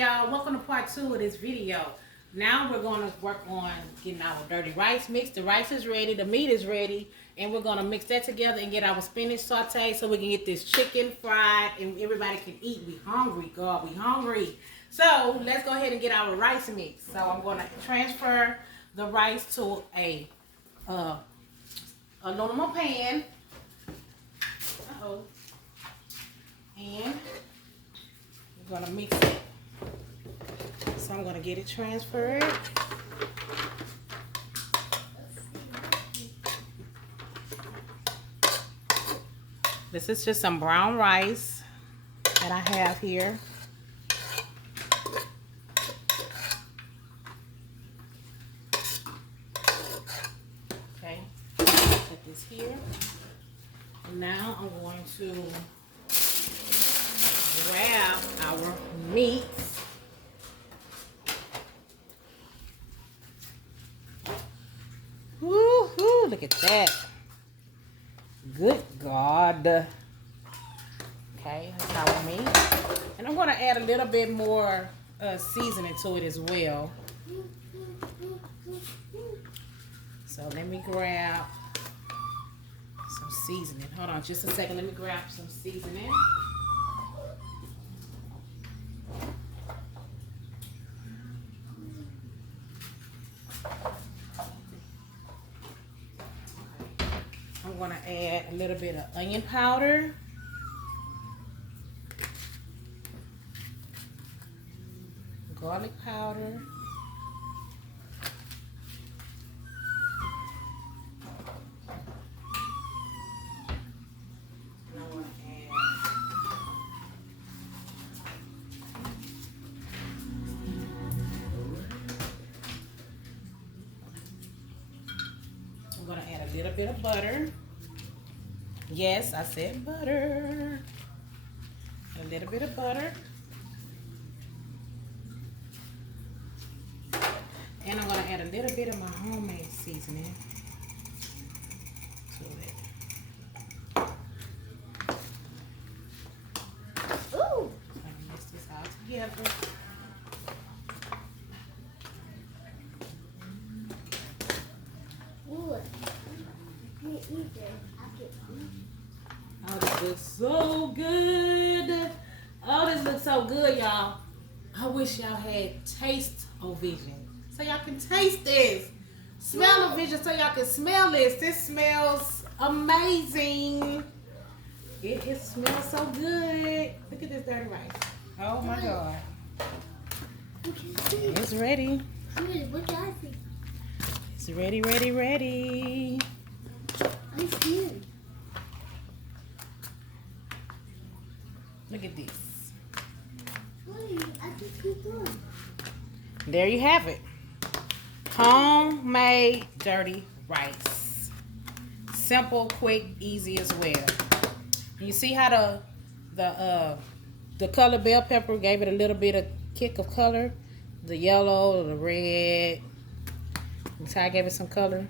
y'all? Welcome to part 2 of this video. Now we're going to work on getting our dirty rice mixed. The rice is ready, the meat is ready, and we're going to mix that together and get our spinach sauteed so we can get this chicken fried and everybody can eat. We hungry, God, we hungry. So let's go ahead and get our rice mixed. So I'm going to transfer the rice to a aluminum pan. And we're going to mix it. So I'm going to get it transferred. This is just some brown rice that I have here. Okay, put this here. And now I'm going to grab our meat. Woo-hoo, look at that. Good God. Okay, that's our meat. And I'm going to add a little bit more seasoning to it as well. So let me grab some seasoning. Hold on just a second. Let me grab some seasoning. I'm going to add a little bit of onion powder. Garlic powder. I'm going to add a little bit of butter. Yes, I said butter. A little bit of butter. And I'm going to add a little bit of my homemade seasoning to it. Ooh! I'm going to mix this all together. Ooh, I can't eat it. Oh, this looks so good. Oh, this looks so good, y'all. I wish y'all had taste-o-vision so y'all can taste this. Smell-o-vision so y'all can smell this. This smells amazing. It smells so good. Look at this dirty rice. Oh my God. It's ready. What do I think? It's ready, ready, ready. I see it. Look at this. Wait, I can keep going. There you have it. Homemade dirty rice. Simple, quick, easy as well. And you see how the color bell pepper gave it a little bit of kick of color? The yellow, the red. You see how I gave it some color?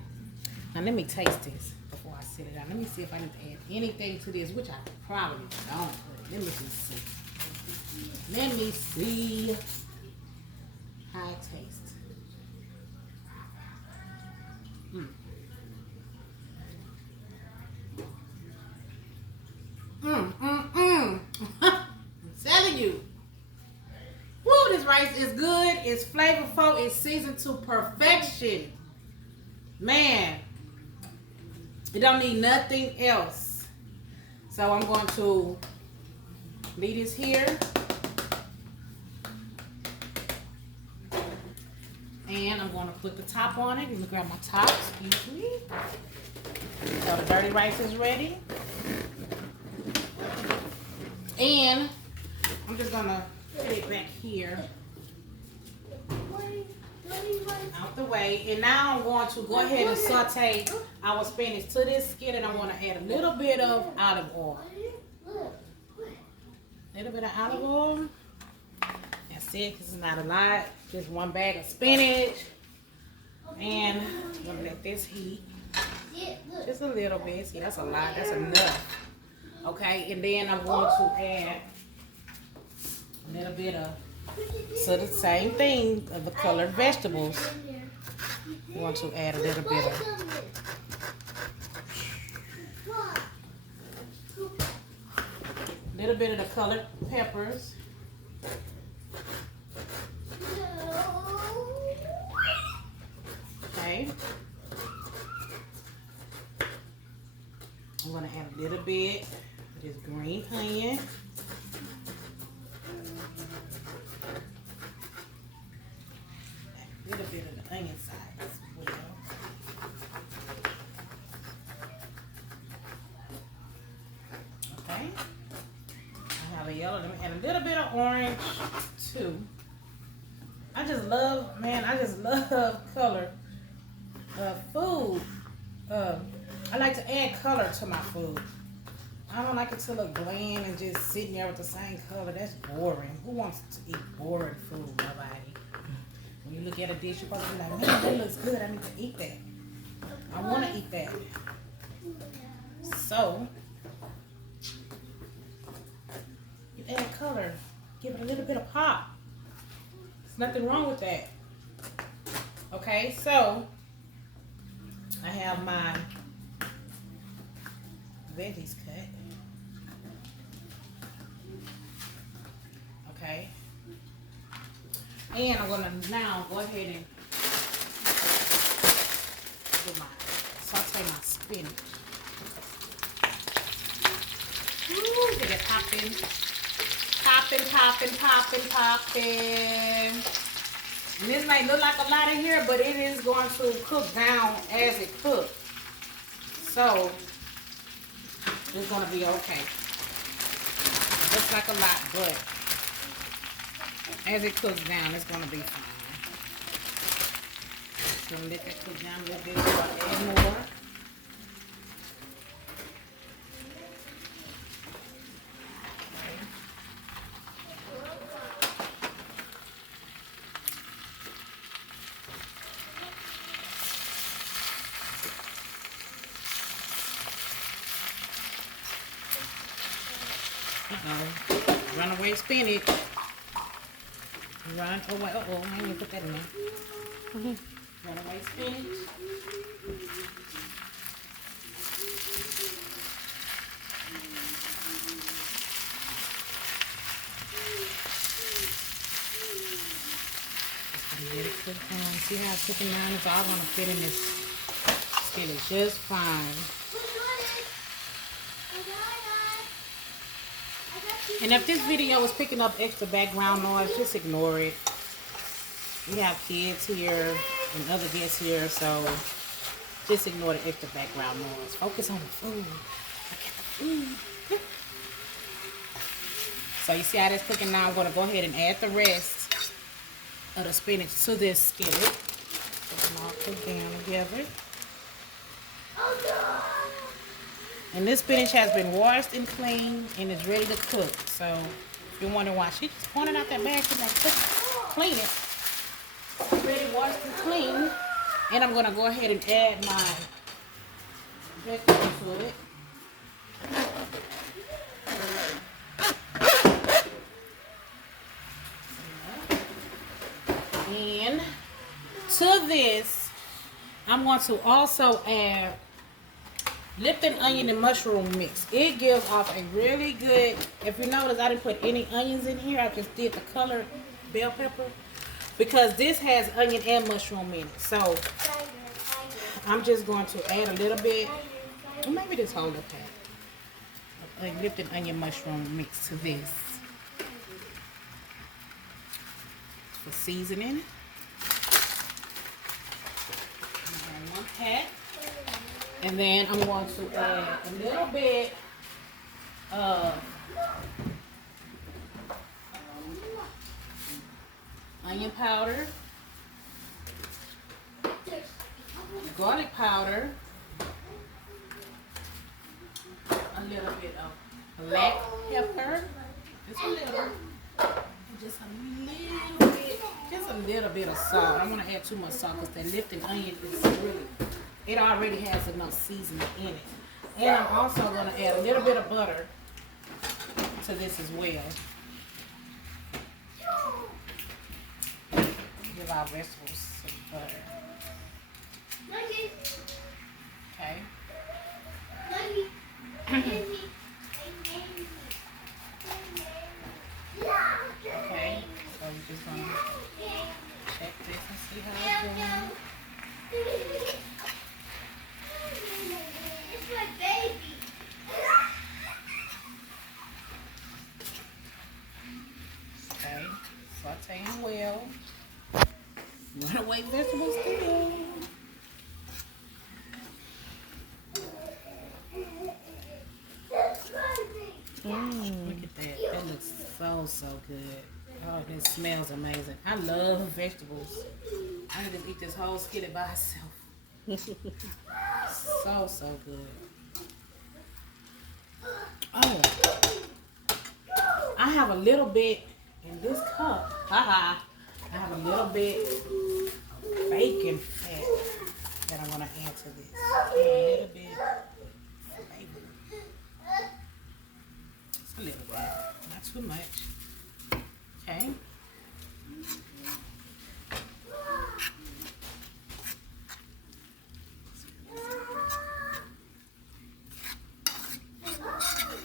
Now let me taste this before I set it out. Let me see if I need to add anything to this, which I probably don't. But let me just see. Let me see how it tastes. I'm telling you. Woo, this rice is good. It's flavorful. It's seasoned to perfection. Man, it don't need nothing else. So I'm going to leave this here. And I'm going to put the top on it. Let me grab my top, excuse me. So the dirty rice is ready. And I'm just going to put it back here out the way. And now I'm going to go ahead and saute our spinach to this skillet. And I'm going to add a little bit of olive oil. A little bit of olive oil. That's it, because it's not a lot. Just one bag of spinach. And I'm going to let this heat. Just a little bit. See, that's a lot. That's enough. Okay, and then I'm going to add a little bit of So the same thing of the colored vegetables. You want to add a little bit of the colored peppers. Okay. I'm gonna add a little bit of this green onion. A little bit of the onion side as well. Okay. I have a yellow. Let me add a little bit of orange too. I just love color food. I like to add color to my food. I don't like it to look bland and just sitting there with the same color. That's boring. Who wants to eat boring food? Nobody. When you look at a dish, you're supposed to be like, man, that looks good. I need to eat that. I want to eat that. So, you add color. Give it a little bit of pop. There's nothing wrong with that. Okay, so I have my veggies cut. Okay. And I'm gonna now go ahead and saute my spinach. Ooh, get it popping. And this might look like a lot in here, but it is going to cook down as it cooks. So it's going to be okay. It looks like a lot, but as it cooks down, it's going to be fine. So let that cook down a little bit. So I'll add more. Runaway spinach. Run away. Uh-oh, I ain't gonna put that in there. Runaway spinach. Let it cook down. See how it's cooking down? It's all gonna fit in this spinach just fine. And if this video is picking up extra background noise, just ignore it. We have kids here and other guests here, so just ignore the extra background noise. Focus on the food. Look at the food. So you see how that's cooking now? I'm going to go ahead and add the rest of the spinach to this skillet. Put them all cook down together. And this spinach has been washed and cleaned and is ready to cook. So if you're wondering why she just pointed out that bag, she's like, clean it. It's ready, washed and clean. And I'm gonna go ahead and add my vegetables to it. And to this, I'm going to also add Lipton onion and mushroom mix. It gives off a really good, if you notice, I didn't put any onions in here. I just did the colored bell pepper because this has onion and mushroom in it. So I'm just going to add a little bit, or maybe this whole little pack of Lipton onion mushroom mix to this for seasoning. And one pack. And then I'm going to add a little bit of onion powder, garlic powder, a little bit of black pepper, just a little bit of salt. I don't want to add too much salt because that Lipton onion is really, it already has enough seasoning in it. And I'm also going to add a little bit of butter to this as well. of our vegetables to the butter. Okay. Okay, so we're just gonna check this and see how it's doing. It's my baby. Okay, sauteing well. Runaway vegetables still. Look at that. That looks so good. Oh, this smells amazing. I love vegetables. I can just eat this whole skillet by itself. So good. Oh, I have a little bit in this cup. Haha. I have a little bit of bacon fat that I'm going to add to this. A little bit. Just a little bit. Not too much. Okay.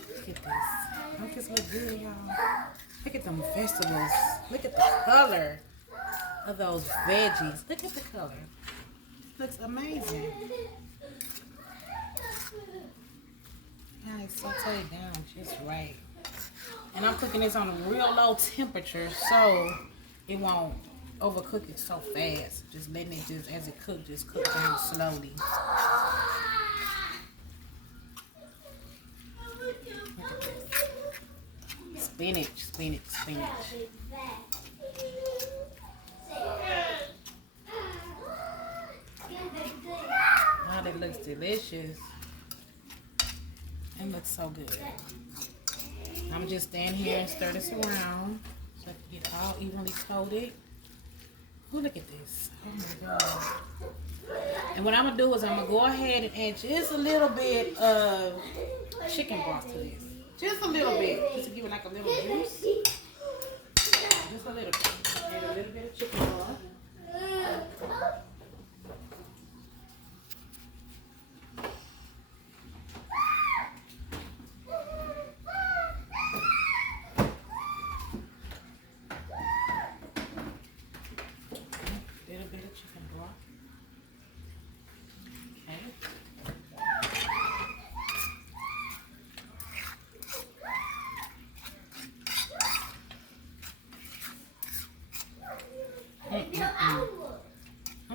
Look at this. Don't this look good, y'all? Look at them vegetables. Look at the color of those veggies. Look at the color. It looks amazing. Guys, saute it down just right. And I'm cooking this on a real low temperature so it won't overcook it so fast. Just letting it just, as it cooks, just cook down slowly. Look at this. Spinach. Wow, that looks delicious. It looks so good. I'm just stand here and stir this around so I can get all evenly coated. Oh, look at this. Oh my God. And what I'm going to do is I'm going to go ahead and add just a little bit of chicken broth to this. Just a little bit. Just to give it like a little juice. Just a little bit. Add a little bit of chicken broth.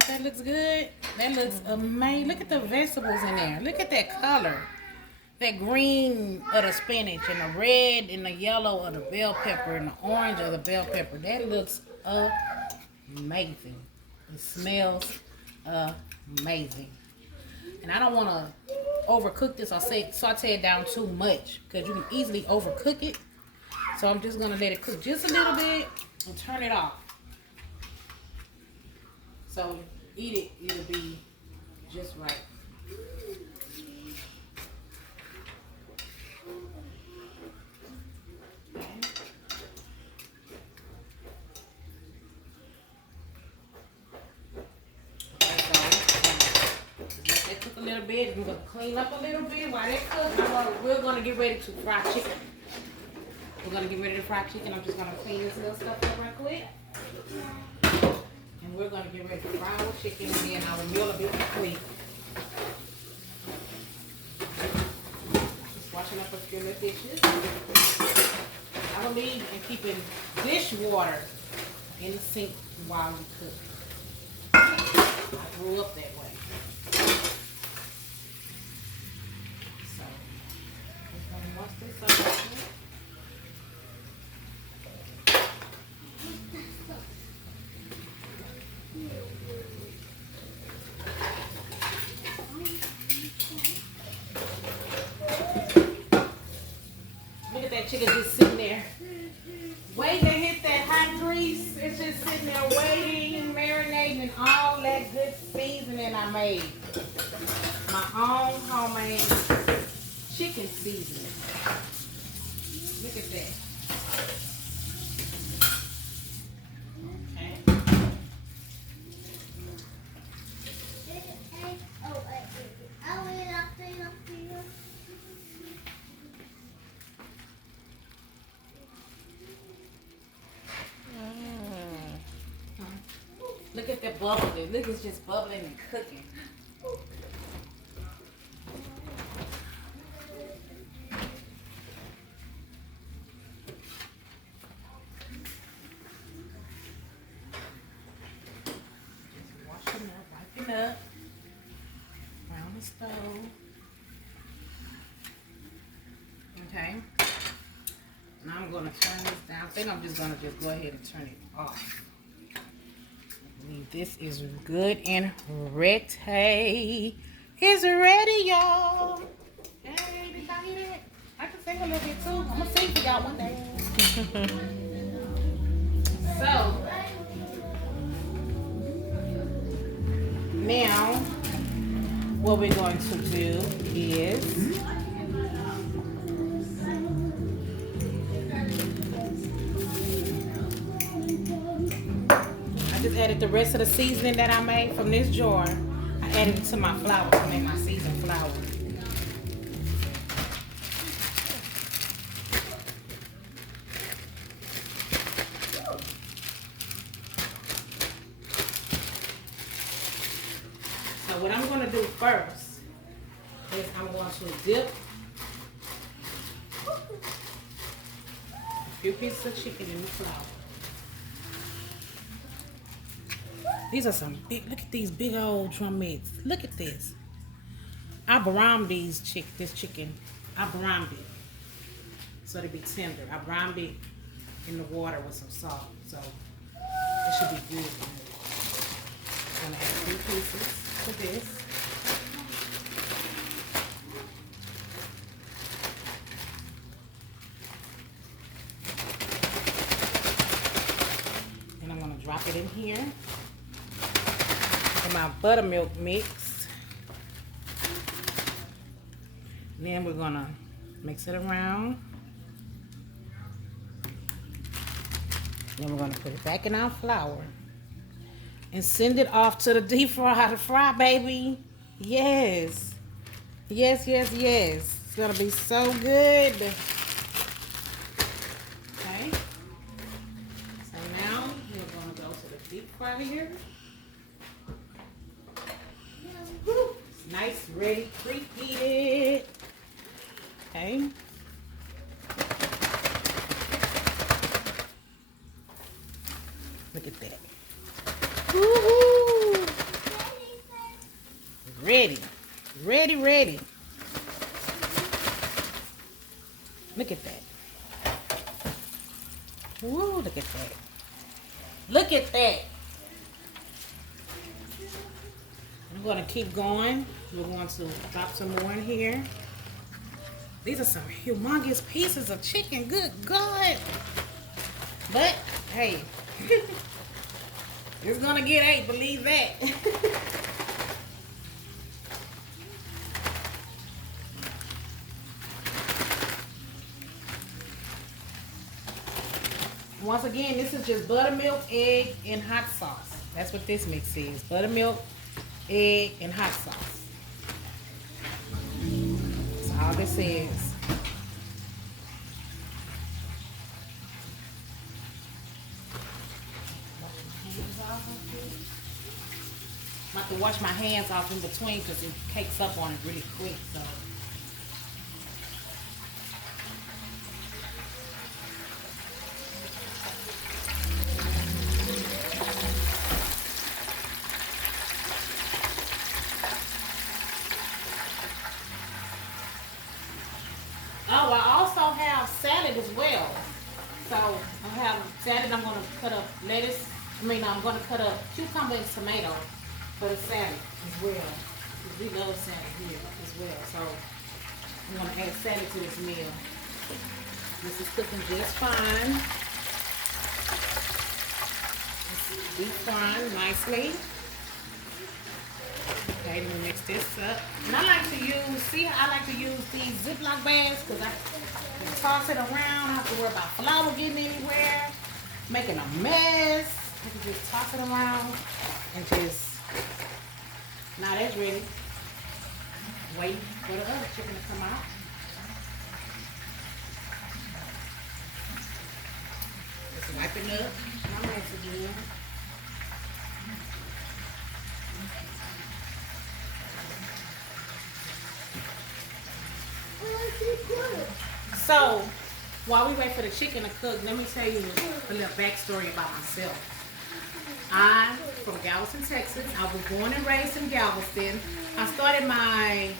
That looks good. That looks amazing. Look at the vegetables in there. Look at that color. That green of the spinach and the red and the yellow of the bell pepper and the orange of the bell pepper. That looks amazing. It smells amazing. And I don't want to overcook this or saute it down too much because you can easily overcook it. So I'm just going to let it cook just a little bit and turn it off. So eat it, it'll be just right. Okay. Let that cook a little bit. We're gonna clean up a little bit while that cooks. We're gonna get ready to fry chicken. We're gonna get ready to fry chicken. I'm just gonna clean this little stuff up right quick. And we're going to get ready to fry our chicken and then our meal will be complete. Just washing up a few little dishes. I believe in keeping dishwater in the sink while you cook. I grew up that way. So, just going to wash this up. Look at that chicken just sitting there. Waiting to hit that hot grease. It's just sitting there waiting, marinating, and all that good seasoning I made. My own homemade chicken seasoning. Look at that. Okay. Look at that bubbling. Look, it's just bubbling and cooking. Washing up, wiping up. Around the stove. Okay. Now I'm gonna turn this down. I think I'm just gonna go ahead and turn it off. This is good and ready. It's ready, y'all. Hey, did y'all hear that? I can sing a little bit too. I'm gonna sing for y'all one day. So now what we're going to do is I just added the rest of the seasoning that I made from this jar. I added it to my flour to make my seasoned flour. So what I'm going to do first is I'm going to dip a few pieces of chicken in the flour. These are some big, look at these big old drumettes. Look at this. I brined this chicken. I brined it so to be tender. I brined it in the water with some salt. So it should be good. I'm gonna add a few pieces to this. And I'm gonna drop it in here. My buttermilk mix. Then we're gonna mix it around. Then we're gonna put it back in our flour and send it off to the deep fryer to fry, baby. Yes. Yes, yes, yes. It's gonna be so good. Okay. So now we're gonna go to the deep fryer. Nice, ready, preheated. Okay. Look at that. Woo-hoo. Ready. Ready, ready. Look at that. Woo, look at that. Look at that. I'm going to keep going. We're going to drop some more in here. These are some humongous pieces of chicken. Good God. But, hey. It's going to get ate. Believe that. Once again, this is just buttermilk, egg, and hot sauce. That's what this mix is. Buttermilk, egg, and hot sauce. That's all this is. I'm about to wash my hands off in between because it cakes up on it really quick. So. Oh, I also have salad as well. So I have salad. I'm going to cut up lettuce. I'm going to cut up cucumber and tomato for the salad as well. We love salad here as well. So I'm going to add salad to this meal. This is cooking just fine. It's deep frying nicely. Okay, let me mix this up. And I like to use these Ziploc bags because I can toss it around. I don't have to worry about flour getting anywhere, making a mess. I can just toss it around and just, now that's ready. Wait for the other chicken to come out. Just wiping up my mess again. So, while we wait for the chicken to cook, let me tell you a little backstory about myself. I'm from Galveston, Texas. I was born and raised in Galveston. I started my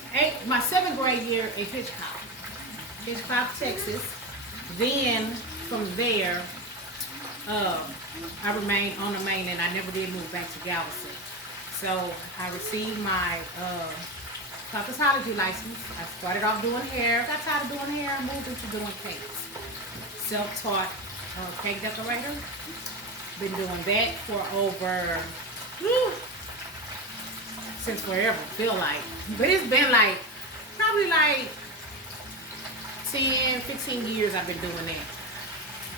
7th grade year in Hitchcock, Texas. Then from there, I remained on the mainland. I never did move back to Galveston. So I received my cosmetology license. I started off doing hair. Got tired of doing hair. I moved into doing cakes. Self-taught cake decorator. Been doing that for over since forever, feel like. But it's been like probably like 10, 15 years I've been doing that.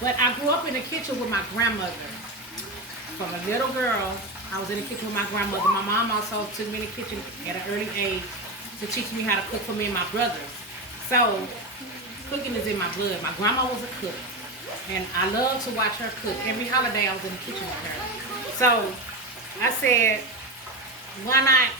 But I grew up in the kitchen with my grandmother. From a little girl, I was in the kitchen with my grandmother. My mom also took me in the kitchen at an early age to teach me how to cook for me and my brothers. So, cooking is in my blood. My grandma was a cook. And I love to watch her cook. Every holiday I was in the kitchen with her. So, I said, why not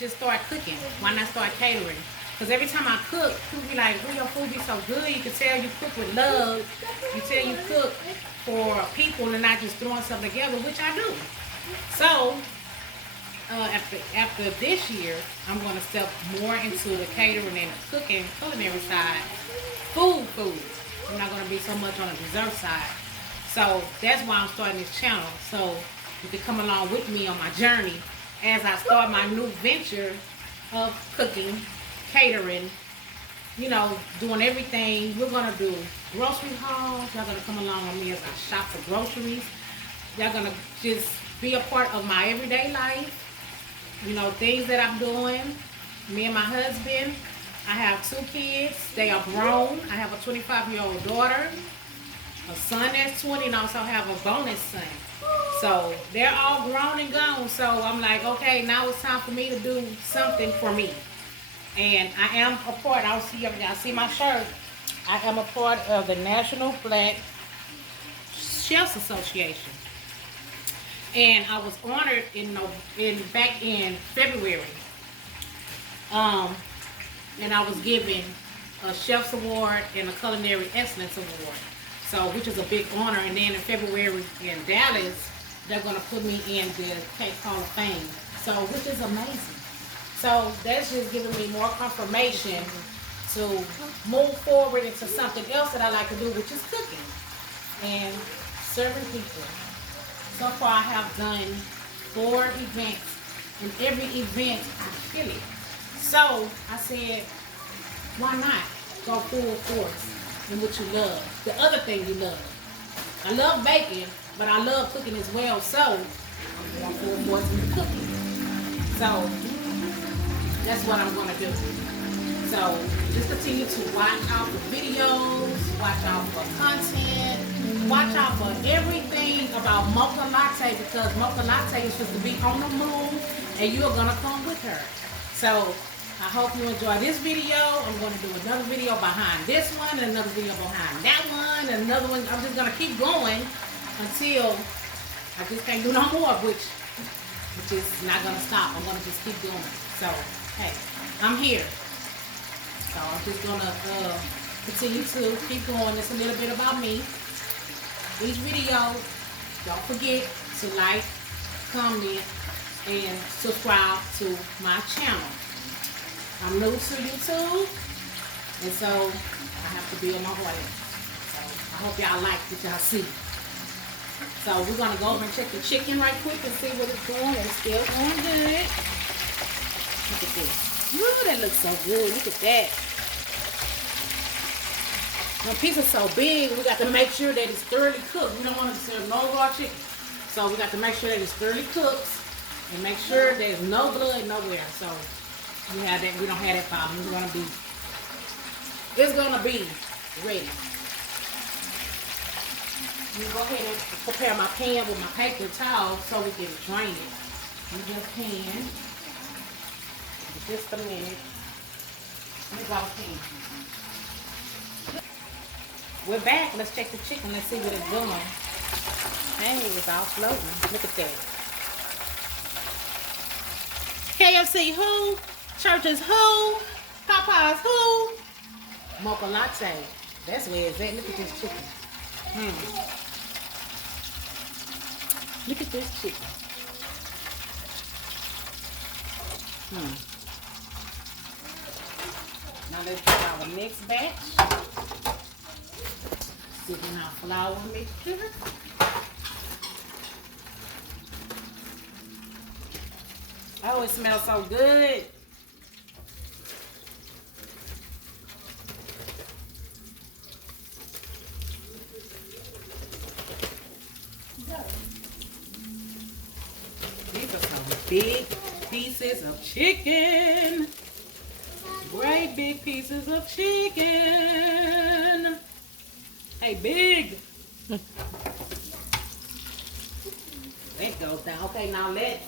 just start cooking? Why not start catering? Because every time I cook, people be like, oh, your food be so good. You can tell you cook with love. You tell you cook for people and not just throwing something together, which I do. So, after this year, I'm going to step more into the catering and the cooking, culinary side. Food. I'm not going to be so much on the dessert side. So, that's why I'm starting this channel. So, you can come along with me on my journey as I start my new venture of cooking, catering, you know, doing everything. We're going to do grocery hauls. Y'all going to come along with me as I shop for groceries. Y'all going to just be a part of my everyday life. You know, things that I'm doing. Me and my husband. I have 2 kids. They are grown. I have a 25-year-old daughter, a son that's 20, and also have a bonus son. So they're all grown and gone. So I'm like, okay, now it's time for me to do something for me. And I am a part, y'all see my shirt. I am a part of the National Black Chefs Association. And I was honored back in February. And I was given a Chef's Award and a Culinary Excellence Award. So, which is a big honor. And then in February in Dallas, they're going to put me in the Cake Hall of Fame. So, which is amazing. So, that's just giving me more confirmation to move forward into something else that I like to do, which is cooking and serving people. So far, I have done 4 events, and every event, I kill it. So, I said, why not go full force in what you love, the other thing you love. I love baking, but I love cooking as well, so I'm going full force into cooking. So, that's what I'm going to do. So, just continue to watch out for videos, watch out for content, watch out for everything about Mo Latae, because Mo Latae is supposed to be on the moon, and you are going to come with her. So, I hope you enjoy this video. I'm going to do another video behind this one, and another video behind that one, and another one. I'm just going to keep going until I just can't do no more, which is not going to stop. I'm going to just keep doing it. So, hey, I'm here. So I'm just going to continue to keep going. It's a little bit about me. Each video, don't forget to like, comment, and subscribe to my channel. I'm new to YouTube, and so I have to be on my way. So I hope y'all like what y'all see. So we're going to go over and check the chicken right quick and see what it's doing. It's still going good. Look at this. Ooh, that looks so good. Look at that. When pieces so big, we got to make sure that it's thoroughly cooked. We don't want to serve no raw chicken. So we got to make sure that it's thoroughly cooked and make sure there's no blood nowhere. So we have that. We don't have that problem. It's gonna be ready. I'm gonna go ahead and prepare my pan with my paper towel so we can drain it. You just can. Just a minute. Let me go pan. We're back. Let's check the chicken. Let's see what it's doing. Hey, it's all floating. Look at that. KFC who? Churches who? Popeyes who? Mo Latae. That's where it's at. Look at this chicken. Look at this chicken. Now let's do our next batch. Sipping our flour mixture. Oh, it smells so good. These are some big pieces of chicken. Great big pieces of chicken. Hey, big. That goes down. Okay, now let's.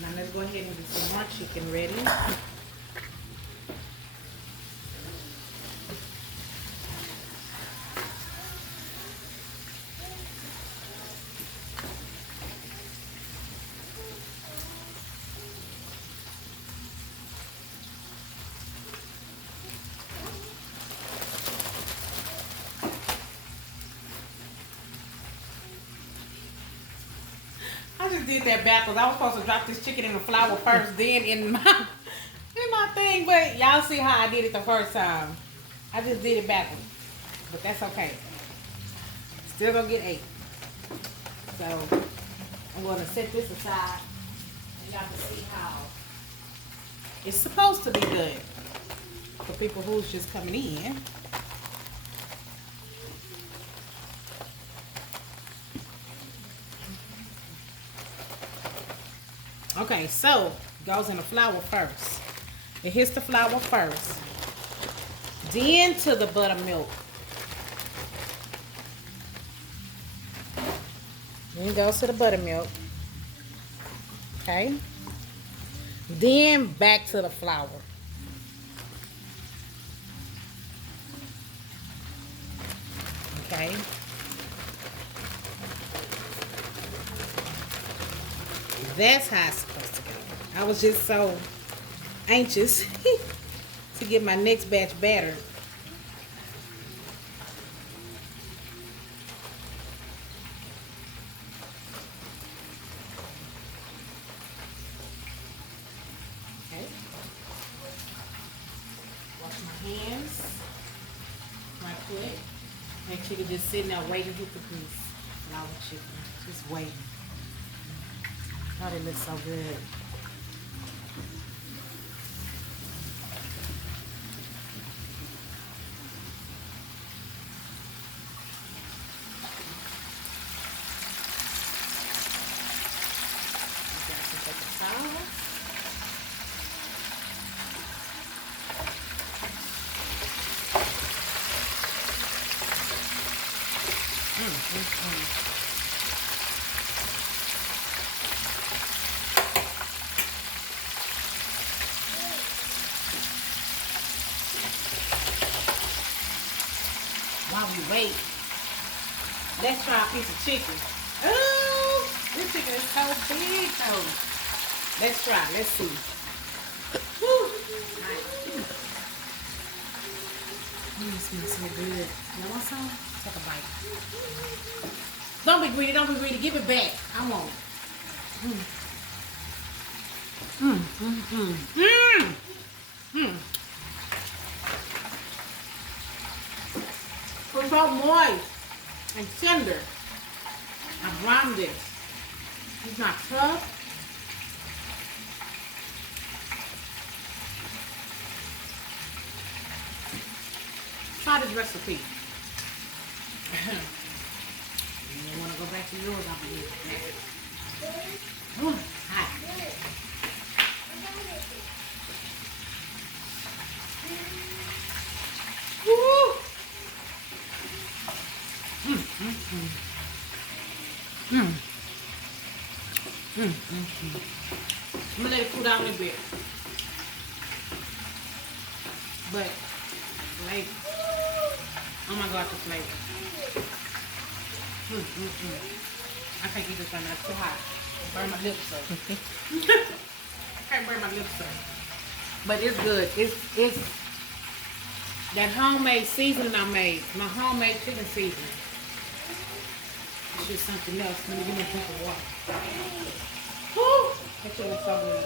Now let's go ahead and get some more chicken ready. I just did that backwards. I was supposed to drop this chicken in the flour first, then in my thing, but y'all see how I did it the first time. I just did it backwards, but that's okay. Still gonna get 8. So I'm gonna set this aside, and y'all can see how it's supposed to be good for people who's just coming in. Okay, so it goes in the flour first. It hits the flour first. Then to the buttermilk. Then it goes to the buttermilk. Okay. Then back to the flour. Okay. That's how it's supposed to go. I was just so anxious to get my next batch battered. Okay. Wash my hands right quick. Make sure you're just sitting there waiting to hit the grease. Flour chicken. Just waiting. Oh, they look so good. While we wait, let's try a piece of chicken. Oh, this chicken is so big though. Let's try. Let's see. Woo. Nice. It smells so good. You want some? Take a bite. Don't be greedy. Don't be greedy. Give it back. I want it. It's so moist and tender. I browned it. It's not tough. Try this recipe. You want to go back to yours, I believe. Ooh, hot. Woo! I'm gonna let it cool down a little bit. But flavor. Oh my god, the flavor. I can't eat this right now. It's too hot. Burn my lips up. I can't burn my lips up. But it's good. It's that homemade seasoning I made. My homemade chicken seasoning. It's just something else. Let me give me a drink of water. Woo! That chicken is so good.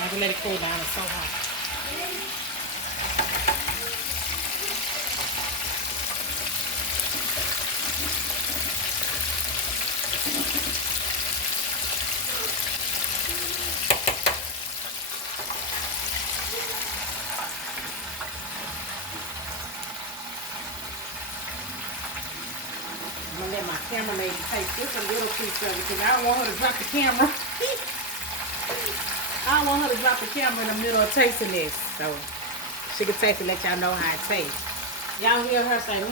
I can let it cool down. It's so hot. I'm gonna let my camera lady take just a little piece of it because I don't want her to drop the camera. I don't want her to drop the camera in the middle of tasting this. So she can taste it, let y'all know how it tastes. Y'all hear her say,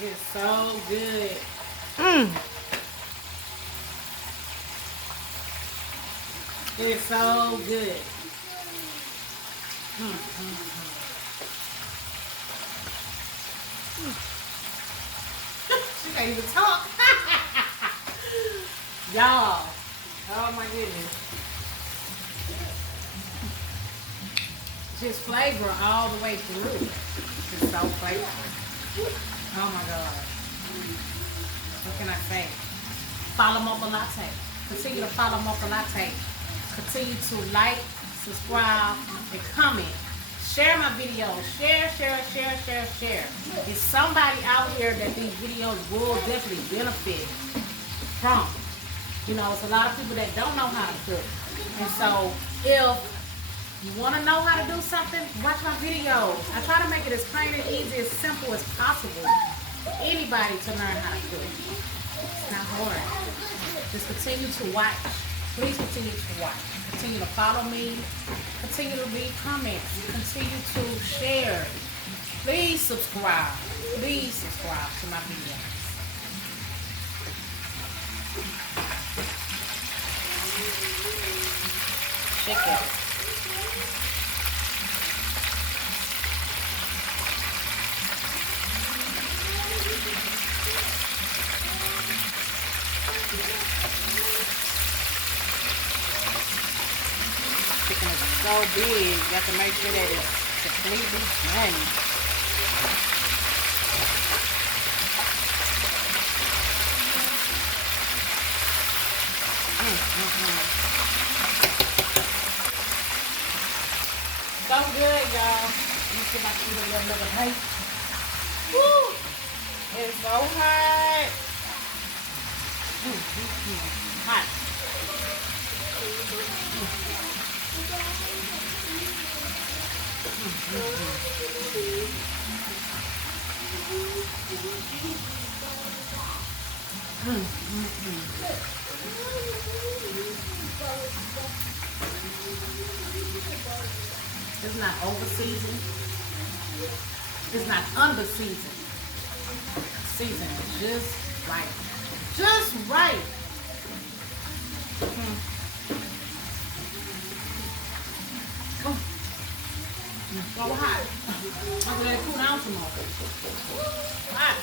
It's so good. It's so good. She can't even talk. Y'all. Oh my goodness. Just flavor all the way through. It's so flavorful. Oh my God. What can I say? Follow Mo Latae. Continue to follow Mo Latae. Continue to like, subscribe, and comment. Share my videos. Share. There's somebody out here that these videos will definitely benefit from. You know, it's a lot of people that don't know how to cook. And so, if you want to know how to do something, watch my videos. I try to make it as plain and easy, as simple as possible for anybody to learn how to cook. It's not hard. Just continue to watch. Please continue to watch. Continue to follow me. Continue to read comments. Continue to share. Please subscribe. Please subscribe to my videos. Check it. Chicken is so big, you have to make sure that it's completely done. So good, y'all. Let me see if I can eat a little bit of plate. Woo! It's so hot. Hot. It's not over seasoned. It's not under seasoned. Season is just right. Just right. So hot. I'm gonna let it cool down some more. Hot.